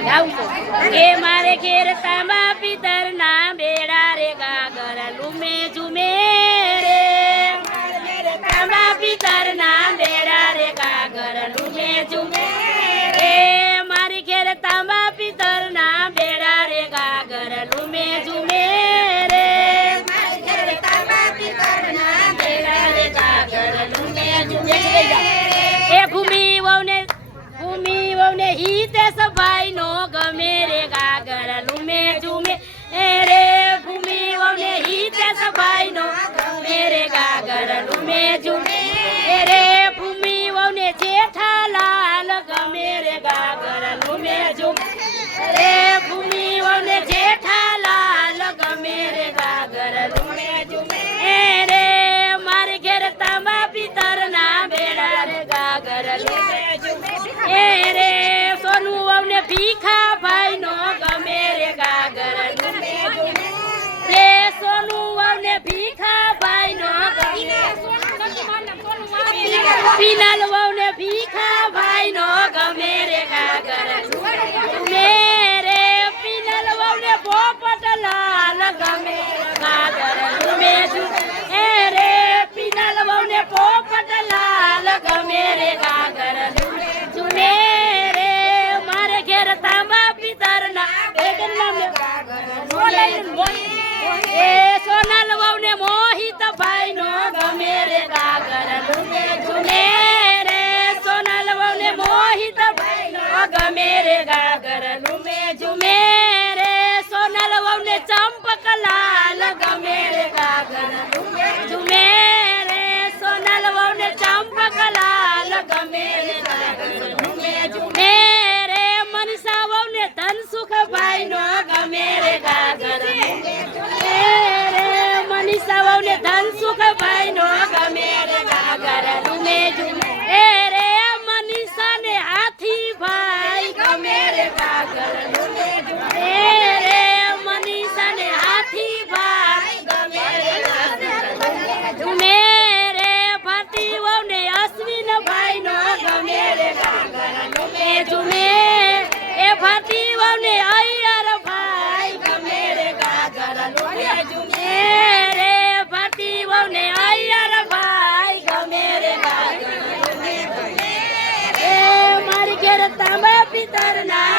કે મારે ઘેર સામા પિતર ના બેડા રે, ગાગર લુમે ઝુમે રે. સામા પિતર ના બેડા રે, ગાગર લુમે ઝુમે પીનલ વહુ ને ભીખા ભાઈ નો ગમે રે ગાગર ઝૂમે રે. પીનલ વહુ ને પોપટ લાલ ગમે ગાગર ઝૂમે ઝૂમે રે. પીનલ વહુ ને પોપટ લાલ ગમે રે ગાગર ઝૂમે રે. મારે ઘેર તાંબા પિતર ના ભેગન ના ગાગર ઝૂમે રે ચંપકલા that tonight.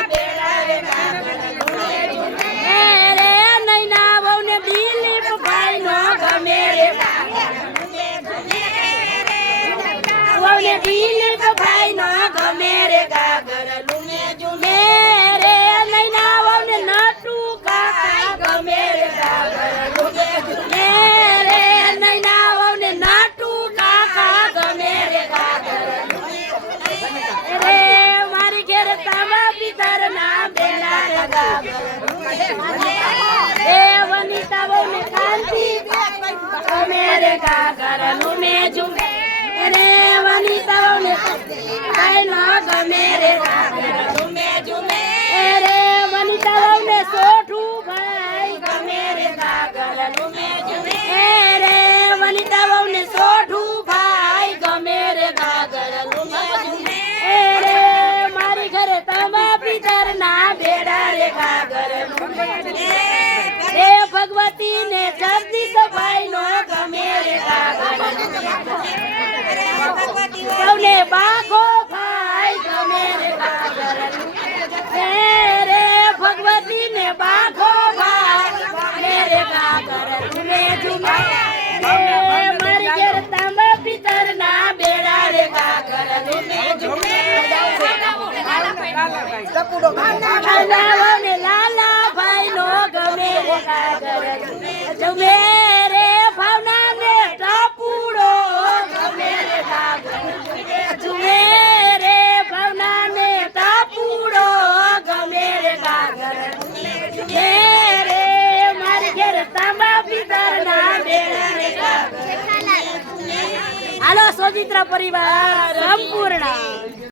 bonita, bonita, bonita, bonita, bonita, bonita, bonita, પૂડો ને લાલા ભાઈ નો ગમે રે કાગર જમે રે ભાવના ને ટાપુડો ગમે પરિવાર, સંપૂર્ણ.